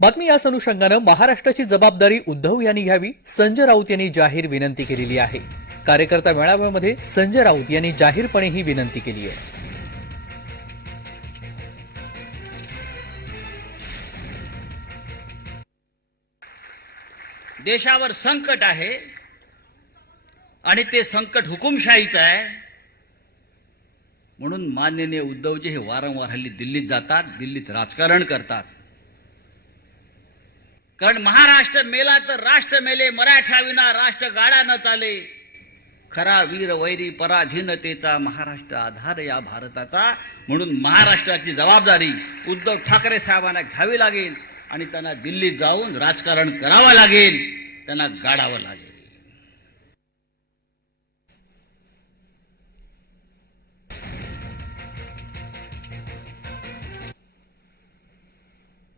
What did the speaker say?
बातमी याच अनुषंगानं महाराष्ट्राची जबाबदारी उद्धव यांनी घ्यावी संजय राऊत यांनी जाहीर विनंती केलेली आहे. कार्यकर्ता मेळाव्यामध्ये संजय राऊत यांनी जाहीरपणे ही विनंती केली आहे. देशावर संकट आहे आणि ते संकट हुकुमशाहीचं आहे. म्हणून माननीय उद्धवजी हे वारंवार हल्ली दिल्लीत जातात दिल्लीत राजकारण करतात. कारण महाराष्ट्र मेला तर राष्ट्र मेले मराठ्याविना राष्ट्र गाडा न चाले. खरा वीर वैरी पराधीनतेचा महाराष्ट्र आधार या भारताचा. म्हणून महाराष्ट्राची जबाबदारी उद्धव ठाकरे साहेबांना घ्यावी लागेल आणि त्यांना दिल्लीत जाऊन राजकारण करावं लागेल. त्यांना गाडावं लागेल.